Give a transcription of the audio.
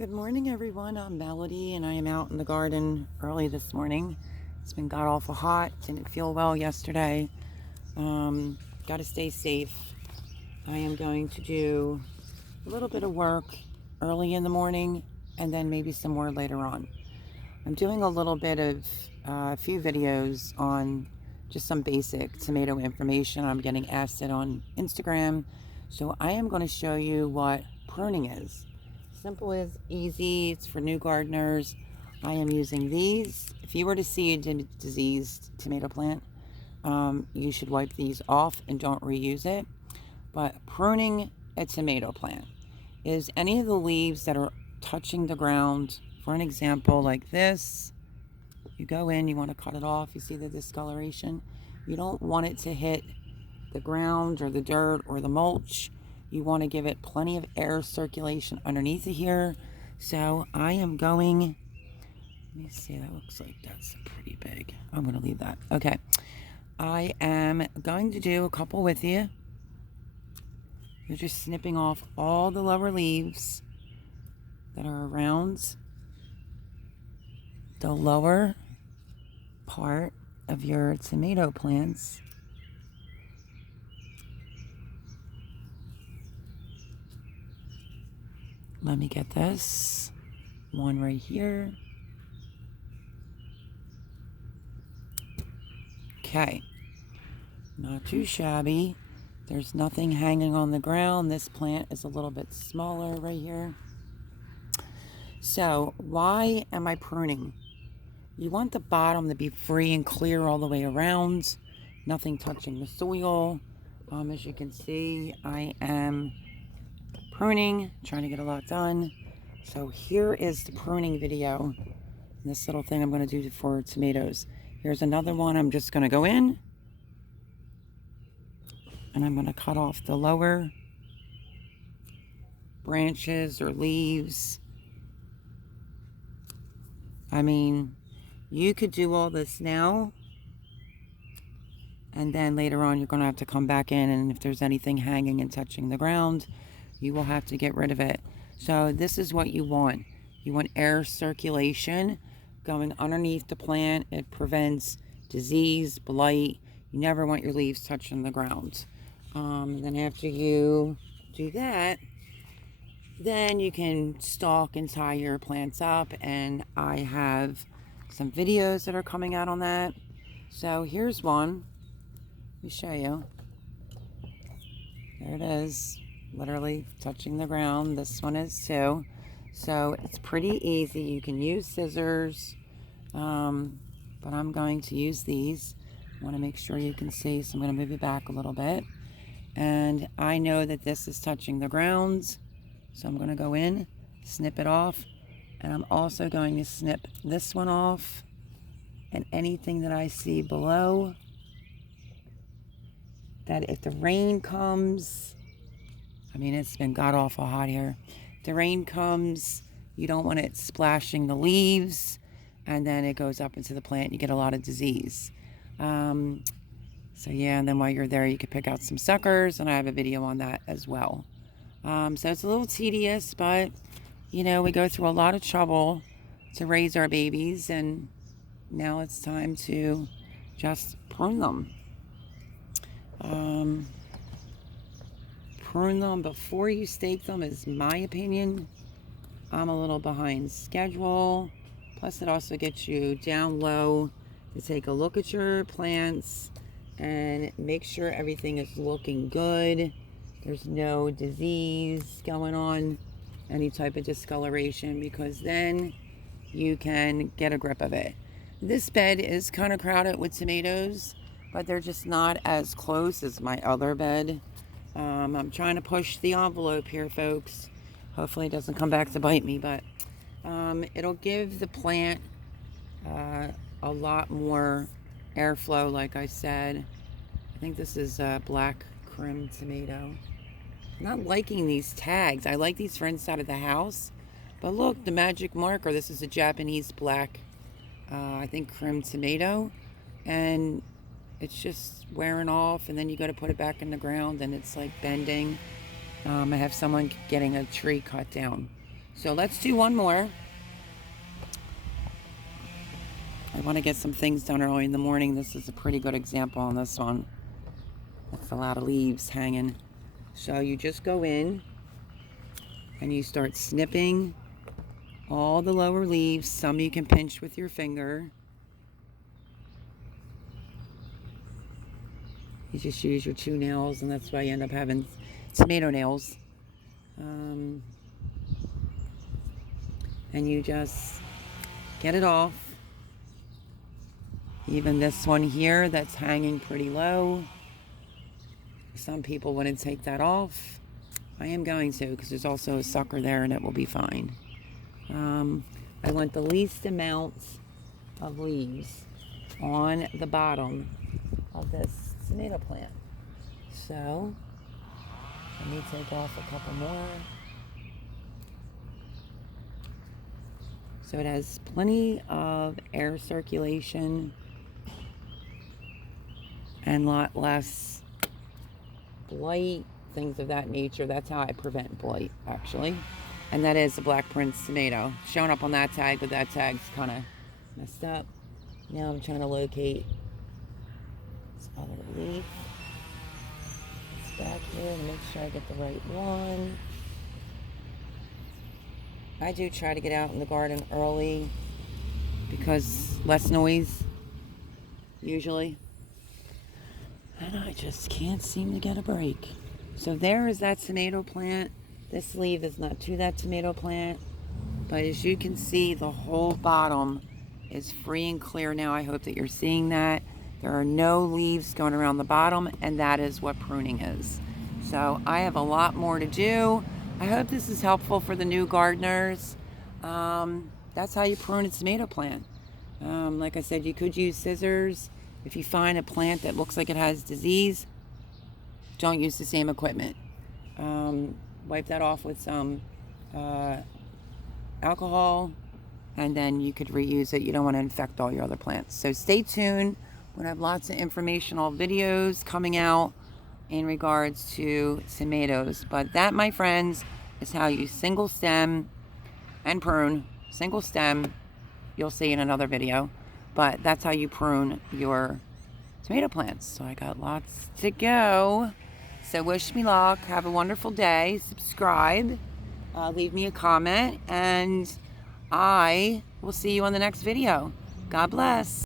Good morning, everyone. I'm Melody, and I am out in the garden early this morning. It's been god awful hot. Didn't feel well yesterday. Got to stay safe. I am going to do a little bit of work early in the morning, and then maybe some more later on. I'm doing a little bit of a few videos on just some basic tomato information. I'm getting asked it on Instagram, so I am going to show you what pruning is. Simple as easy. It's for new gardeners. I am using these. If you were to see a diseased tomato plant, you should wipe these off and don't reuse it. But pruning a tomato plant is any of the leaves that are touching the ground. For an example, like this, you go in, you want to cut it off. You see the discoloration. You don't want it to hit the ground or the dirt or the mulch. You want to give it plenty of air circulation underneath of here. So I am going, let me see, that looks like that's pretty big. I'm going to leave that. Okay. I am going to do a couple with you. You're just snipping off all the lower leaves that are around the lower part of your tomato plants. Let me get this one right here. Okay, not too shabby. There's nothing hanging on the ground. This plant is a little bit smaller right here. So why am I pruning? You want the bottom to be free and clear all the way around, nothing touching the soil. As you can see, I am pruning, trying to get a lot done. So here is the pruning video. This little thing I'm going to do for tomatoes. Here's another one. I'm just going to go in and I'm going to cut off the lower branches or leaves. I mean, you could do all this now, and then later on you're going to have to come back in, and if there's anything hanging and touching the ground, you will have to get rid of it. So this is what you want. You want air circulation going underneath the plant. It prevents disease, blight. You never want your leaves touching the ground. And then after you do that, then you can stalk and tie your plants up, and I have some videos that are coming out on that. So here's one. Let me show you. There it is, literally touching the ground. This one is too. So it's pretty easy. You can use scissors, but I'm going to use these. I want to make sure you can see, so I'm going to move it back a little bit. And I know that this is touching the ground, so I'm going to go in, snip it off, and I'm also going to snip this one off and anything that I see below. That if the rain comes, I mean, it's been god awful hot here. If the rain comes, you don't want it splashing the leaves, and then it goes up into the plant and you get a lot of disease. So yeah, and then while you're there, you can pick out some suckers, and I have a video on that as well. So it's a little tedious, but you know, we go through a lot of trouble to raise our babies, and now it's time to just prune them. Prune them before you stake them is my opinion. I'm a little behind schedule. Plus it also gets you down low to take a look at your plants and make sure everything is looking good. There's no disease going on, any type of discoloration, because then you can get a grip of it. This bed is kind of crowded with tomatoes, but they're just not as close as my other bed. I'm trying to push the envelope here, folks. Hopefully it doesn't come back to bite me, but it'll give the plant a lot more airflow, like I said. I think this is a black crim tomato. I'm not liking these tags. I like these for inside of the house, but look, the magic marker. This is a Japanese black, I think crim tomato, and it's just wearing off, and then you go to put it back in the ground and it's like bending. I have someone getting a tree cut down. So let's do one more. I want to get some things done early in the morning. This is a pretty good example on this one. That's a lot of leaves hanging. So you just go in and you start snipping all the lower leaves. Some you can pinch with your finger. You just use your 2 nails, and that's why you end up having tomato nails. And you just get it off. Even this one here that's hanging pretty low. Some people wouldn't take that off. I am going to, because there's also a sucker there and it will be fine. I want the least amount of leaves on the bottom of this tomato plant. So let me take off a couple more. So it has plenty of air circulation and a lot less blight, things of that nature. That's how I prevent blight, actually. And that is the Black Prince tomato. Showing up on that tag, but that tag's kind of messed up. Now I'm trying to locate this other leaf. It's back here to make sure I get the right one. I do try to get out in the garden early because less noise, usually. And I just can't seem to get a break. So there is that tomato plant. This leaf is not to that tomato plant. But as you can see, the whole bottom is free and clear now. I hope that you're seeing that. There are no leaves going around the bottom, and that is what pruning is. So I have a lot more to do. I hope this is helpful for the new gardeners. That's how you prune a tomato plant. Like I said, you could use scissors. If you find a plant that looks like it has disease, don't use the same equipment. Wipe that off with some alcohol, and then you could reuse it. You don't want to infect all your other plants. So stay tuned. We're going to have lots of informational videos coming out in regards to tomatoes. But that, my friends, is how you single stem and prune. Single stem, you'll see in another video. But that's how you prune your tomato plants. So I got lots to go. So wish me luck. Have a wonderful day. Subscribe. Leave me a comment. And I will see you on the next video. God bless.